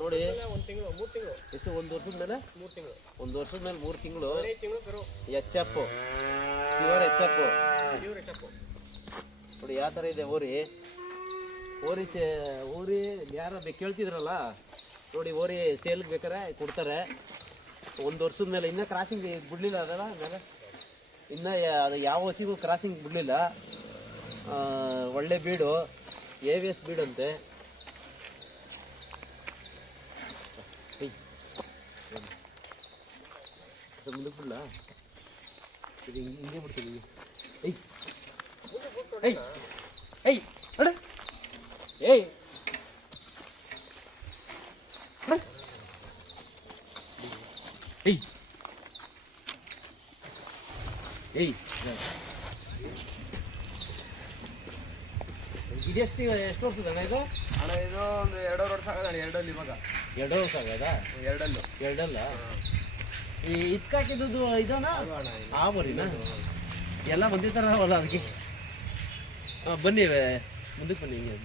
ನೋಡಿ ಒಂದು ತಿಂಗಳು 3 ತಿಂಗಳು ಎಷ್ಟು ಒಂದು ವರ್ಷದ ಮೇಲೆ 3 ತಿಂಗಳು ಒಂದು ವರ್ಷದ ಮೇಲೆ 3 ತಿಂಗಳು 5 ತಿಂಗಳು ಕರು H F pure H F pure H ನೋಡಿ ಯಾವ ಥರ ಇದೆ ಓರಿ ಓರಿ ಯಾರು ಕೇಳ್ತಿದ್ರಲ್ಲ ನೋಡಿ ಓರಿ ಸೇಲ್ಗೆ ಬೇಕಾರೆ ಕೊಡ್ತಾರೆ. ಒಂದು ವರ್ಷದ ಮೇಲೆ ಇನ್ನೂ ಕ್ರಾಸಿಂಗ್ ಬಿಡಲಿಲ್ಲ ಅದಲ್ಲ ಮೇಲೆ ಇನ್ನೂ ಅದು ಯಾವ ಹಸಿಗೂ ಕ್ರಾಸಿಂಗ್ ಬಿಡಲಿಲ್ಲ. ಒಳ್ಳೆ ಬೀಡು AVS ಬೀಡಂತೆ. ಮುಂದಕ್ಕೆ ಬಿಡಲ್ಲ ಇದು ಹಿಂಗೆ ಬಿಡ್ತೀನಿ. ಏಯ್ ಅಡ ಏಯ್ ಏಯ್ ಏಯ್ ಇದೆಷ್ಟು ವರ್ಷದ ಅಣ್ಣ ಇದು? ಅಣ್ಣ ಇದು ಒಂದು 2.5 ವರ್ಷ ಆಗದ. ಎರಡಲ್ಲಿ ಇವಾಗ 2 ವರ್ಷ ಆಗದ. ಎರಡಲ್ಲ ಈ ಇದ್ಕಾಕಿದ್ದು ಇದೋಣ ಆ ಬರೀನಾ ಎಲ್ಲ ಬಂದಿರ್ತಾರಲ್ಲ ಅದಕ್ಕೆ. ಬನ್ನಿ ಮುಂದಕ್ಕೆ ಬನ್ನಿ. ಹಿಂಗೆ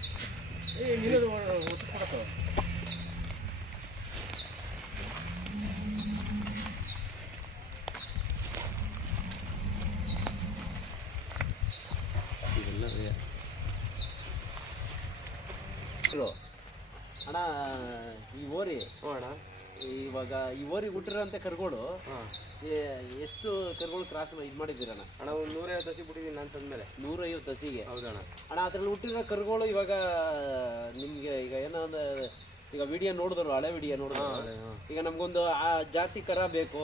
ಅಣ್ಣ ಈ ಓರಿ ಅಣ್ಣ ಇವಾಗ ಈ ಓರಿ ಹುಟ್ಟಿರೋಂಥ ಕರುಗಳು ಎಷ್ಟು ಕರುಗಳು ಕ್ರಾಸ್ ಇದು ಮಾಡಿದ್ದೀರಣ್ಣ? ಅಣ್ಣ ಒಂದು 150 ಹಸಿ ಬಿಟ್ಟಿದ್ದೀನಿ ಅಂತಂದ್ಮೇಲೆ 150 ಹಸಿಗೆ. ಹೌದಣ್ಣ ಅಣ್ಣ ಅದ್ರಲ್ಲಿ ಹುಟ್ಟಿರೋ ಕರುಗಳು ಇವಾಗ ನಿಮ್ಗೆ ಈಗ ಏನೋ ಒಂದು ಈಗ ವಿಡಿಯೋ ನೋಡಿದ್ರು, ಹಳೆ ವಿಡಿಯೋ ನೋಡಿದ್ರು, ಈಗ ನಮ್ಗೊಂದು ಆ ಜಾತಿ ಕರ ಬೇಕು,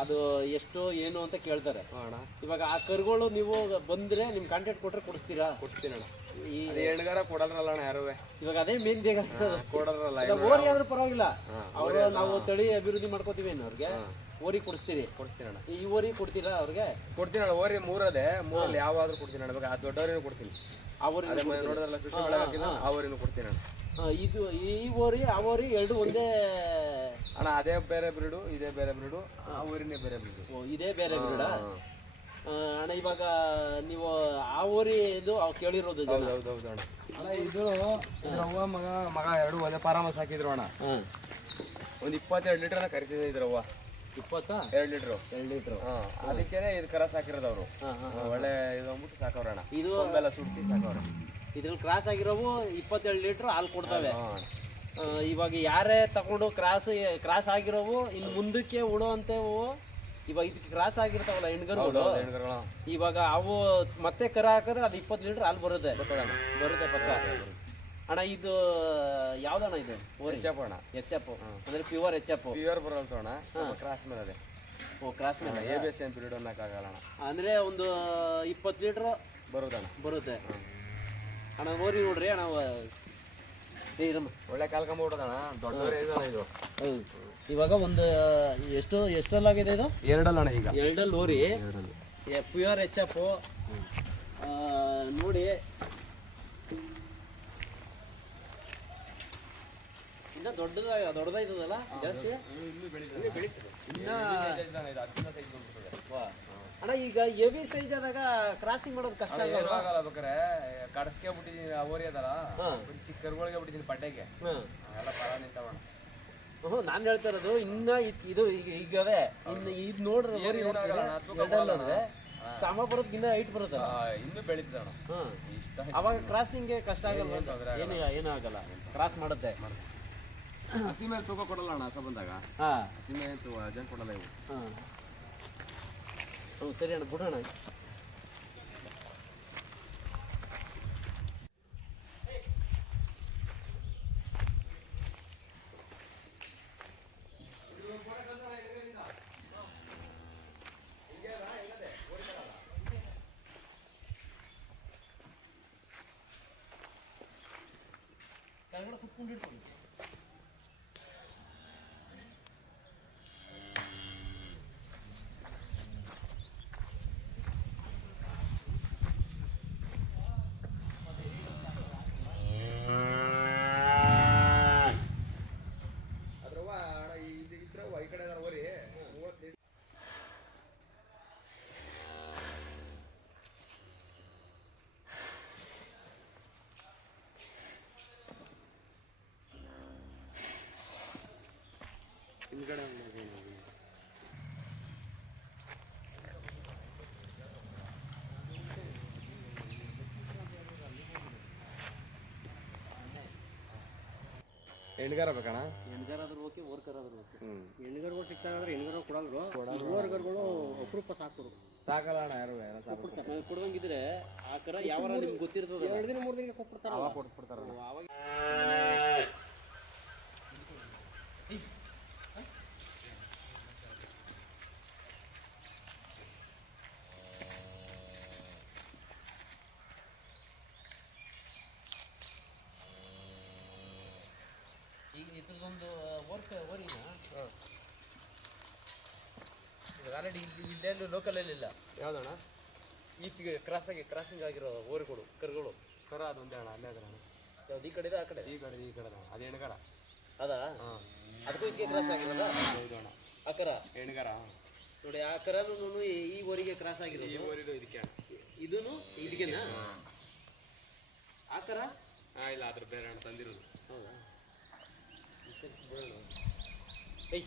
ಅದು ಎಷ್ಟು ಏನು ಅಂತ ಕೇಳ್ತಾರೆ. ಇವಾಗ ಆ ಕರುಗಳು ನೀವು ಬಂದ್ರೆ ನಿಮ್ ಕಾಂಟ್ಯಾಕ್ಟ್ ಕೊಟ್ರೆ ಕೊಡಿಸ್ತೀರಾ? ಕೊಡ್ತೀನಣ್ಣ. ಈ ಎಣ್ಣಗಾರ ಕೊಡಲ್ರಲ್ಲ ಅಣ್ಣ ಯಾರು. ಇವಾಗ ಅದೇ ಮೇನ್ ಬೇಗ ಕೊಡಲ್ರಲ್ಲ. ಓರಿ ಆದ್ರೂ ಪರವಾಗಿಲ್ಲ, ಅವ್ರು ನಾವು ತಳಿ ಅಭಿವೃದ್ಧಿ ಮಾಡ್ಕೋತೀವಿ ಅವ್ರಿಗೆ ಓರಿ ಕೊಡಿಸ್ತೀರಿ. ಕೊಡ್ತೀನಣ್ಣ. ಈ ಓರಿ ಕೊಡ್ತೀರಾ ಅವ್ರಿಗೆ? ಕೊಡ್ತೀನಣ್ಣ. ಓರಿ 3 ಮೂರಲ್ಲಿ ಯಾವಾದ್ರೂ ಕೊಡ್ತೀನಿ ಅಣ್ಣ. ಇವಾಗ ಆ ದೊಡ್ಡವರಿನೂ ಕೊಡ್ತೀನಿ. ಆ ಓರಿ ನೋಡೋದಲ್ಲ ಕೃಷಿ ಬೆಳೆ ಆ ಓರಿನೂ ಕೊಡ್ತೀನಿ ಅಣ್ಣ. ಇದು ಈ ಓರಿ ಆ ಓರಿ ಎರಡು ಒಂದೇ ಅಣ್ಣ? ಅದೇ ಬೇರೆ ಬ್ರೀಡು, ಇದೇ ಬೇರೆ ಬ್ರೀಡು, ಆ ಊರಿನೇ ಬೇರೆ ಬ್ರೀಡು. ಇದೇ ಬೇರೆ ಬ್ರೀಡ ಅಣ್ಣ. ಇವಾಗ ನೀವು ಆ ಓರಿ ಇದು ಕೇಳಿರೋದು? ಹೌದೌದು ಅಣ್ಣ. ಅಣ್ಣ ಇದು ಅವ್ವ ಮಗ ಎರಡು ಒಂದೇ ಪಾರಾಮಸ್ ಹಾಕಿದ್ರು ಅಣ್ಣ. ಒಂದು 22 ಲೀಟರ್ ಕರಿತಿದ್ದೆ ಇದ್ರವ್ವ. 22 ಲೀಟ್ರು. 2 ಲೀಟ್ರು. ಅದಕ್ಕೆ ಇದು ಕರಸ್ ಹಾಕಿರೋದು ಅವರು. ಒಳ್ಳೆ ಇದು ಅಂದ್ಬಿಟ್ಟು ಸಾಕವ್ರಣ್ಣ. ಇದು ಬೆಲ್ಲ ಸುಡಿಸಿ ಸಾಕವ್ರೆ. ಇದ್ರಲ್ಲಿ ಕ್ರಾಸ್ ಆಗಿರೋವು 22 ಲೀಟ್ರ್ ಹಾಲು ಕೊಡ್ತವೆ. ಇವಾಗ ಯಾರೇ ತಗೊಂಡು ಕ್ರಾಸ್ ಆಗಿರೋವು ಇನ್ನು ಮುಂದಕ್ಕೆ ಉಡೋ ಅಂತವು ಇವಾಗ ಇದಕ್ಕೆ ಕ್ರಾಸ್ ಆಗಿರ್ತಾವಲ್ಲ ಹೆಣ್ಗರುಗಳು, ಇವಾಗ ಅವು ಮತ್ತೆ ಕರ ಹಾಕಿದ್ರೆ ಅದು 20 ಲೀಟ್ರ್ ಹಾಲು ಬರುತ್ತೆ ಪಕ್ಕ. ಅಣ್ಣ ಇದು ಯಾವ್ದಣ್ಣ ಇದು? ಎಚ್.ಎಫ್ ಅಣ್ಣ. ಎಚ್.ಎಫ್ ಅಂದ್ರೆ ಪ್ಯೂರ್ ಎಚ್.ಎಫ್. ಪ್ಯೂರ್ ಬರಲ್ತ ಅಣ್ಣ, ಕ್ರಾಸ್ ಮೇಲೆ ಅದೇ. ಕ್ರಾಸ್ ಮೇಲೆ ABS ಏನು ಪೀರಿಯಡ್ ಅನ್ನಕ್ಕಾಗಲ್ಲ ಅಣ್ಣ. ಅಂದ್ರೆ ಒಂದು 20 ಲೀಟ್ರ್ ಬರುತ್ತೆ ಅಣ್ಣ. ಓರಿ ನೋಡ್ರಿ ಅಣ್ಣ, ಒಳ್ಳೆ ಕಾಲ್ಕೊಂಬಿಡೋದಣ್ಣ. ದೊಡ್ಡವರೇ ಇದಣ್ಣ ಇದು. ಇವಾಗ ಒಂದು ಎಷ್ಟಲ್ಲಾಗಿದೆ ಇದು? 2 ಅಣ್ಣ. ಈಗ 2 ಓರಿ ಪ್ಯೂರ್ ಎಚ್.ಎಫ್ ನೋಡಿ. ಇನ್ನ ದೊಡ್ಡದಾಯ್ತದಲ್ಲ ಜಾಸ್ತಿ. ಅಣ್ಣ ಈಗ ಹೆವಿ ಸೈಜ್ ಆದಾಗ ಕ್ರಾಸಿಂಗ್ ಮಾಡೋದು ಕಷ್ಟ ಆಗಲ್ಲ. ಬೇಕಾರೆ ಕಡಸ್ಕೆ ಬಿಟ್ಟಿದ್ದೀನಿ ಆ ಓರಿ ಅದಲ್ಲ, ಚಿಕ್ಕ ಕರುಗಳಿಗೆ ಬಿಟ್ಟಿದ್ದೀನಿ ಪಡ್ಡೆಗೆ. ಎಲ್ಲ ಪರ ನಿಂತವಣ್ಣ. ನಾನ್ ಹೇಳ್ತಾ ಇರೋದು ಇನ್ನ ಇದು ಈಗವೇ ಇನ್ನು ಇದು ನೋಡ್ರಿ ಅಂದ್ರೆ ಸಮ ಬರೋದ್ ಇನ್ನ ಹೈಟ್ ಬರುತ್ತೆ, ಇನ್ನು ಬೆಳೀತದಣ್ಣ. ಅವಾಗ ಕ್ರಾಸಿಂಗ್ ಕಷ್ಟ ಆಗಲ್ಲ, ಏನೂ ಆಗಲ್ಲ. ಕ್ರಾಸ್ ಮಾಡುತ್ತೆ. ಹಸಿ ಮೇಲೆ ತೂಕ ಕೊಡಲ್ಲ ಅಣ್ಣ ಹಸ ಬಂದಾಗ. ಹಸಿ ಮೇಲೆ ಅಜನ್ ಕೊಡಲ್ಲ ಇವು. ಸರಿ ಅಣ್ಣ, ಬಿಡೋಣ. ಕೆಳಗಡೆ ಕುತ್ಕೊಂಡಿರ್ತೀನಿ. ಹಿಂದ್ಗಡೆ ಹೆಣ್ಗಾರ ಬೇಕಣ್ಣ? ಹೆಣ್ಗಾರಾದ್ರೂ ಓಕೆ, ಓರ್ಕರಾದ್ರೂ ಓಕೆ. ಹೆಣ್ಗರುಗಳು ಸಿಗ್ತಾರಂದ್ರೆ ಹೆಣ್ಗರು ಕೊಡಲ್ರು, ಓರ್ಗರುಗಳು ಅಪರೂಪ ಸಾಕರು. ಸಾಕಲ್ಲ ಅಣ್ಣ ಯಾರು ನಾವು ಕೊಡುವಂಗಿದ್ರೆ ಆ ಕರ ಯಾವ ನಿಮ್ಗೆ ಗೊತ್ತಿರ್ತದ, 2 ದಿನ 3 ದಿನಕ್ಕೆ ಕೊಟ್ಬಿಡ್ತಾರ. ಅವಾಗ ಕೊಟ್ಬಿಡ್ತಾರ. ಅವಾಗ ಈಗ ಇದ್ರದ್ದೊಂದು ಓರಿನ ಆಲ್ರೆಡಿ ಇಲ್ಲೆಲ್ಲೂ ಲೋಕಲಲ್ಲಿ ಇಲ್ಲ. ಯಾವ್ದಣ್ಣ? ಈ ಕ್ರಾಸಿಂಗ್ ಆಗಿರೋ ಓರಿಗಳು ಕರುಗಳು ಕರ ಅದೊಂದೇ ಅಣ್ಣ, ಅಲ್ಲೇ ಅದ್ರ. ಯಾವ್ದು ಈ ಕಡೆ ಇದೆ ಆ ಕಡೆ? ಈ ಕಡೆ ಅದು ಹೆಣ್ಗಾರ. ಅದಾ? ಹಾಂ, ಅದಕ್ಕೂ ಇದಕ್ಕೆ ಕ್ರಾಸ್ ಆಗಿರೋದ? ಹೌದು ಅಣ್ಣ, ಆ ಕರ ಹೆಣ್ಗಾರ. ನೋಡಿ, ಆ ಕರನು ಈ ಓರಿಗೆ ಕ್ರಾಸ್ ಈ ಆಗಿರೋದು. ಊರಿದು ಇದಕ್ಕೆ ಅಣ್ಣ. ಇದೂನು ಇದಕ್ಕೆನಾ? ಆ ಕರ ಇಲ್ಲ, ಅದ್ರ ಬೇರೆ ಅಣ್ಣ ತಂದಿರೋದು. ಹೌದಾ? ಏಯ್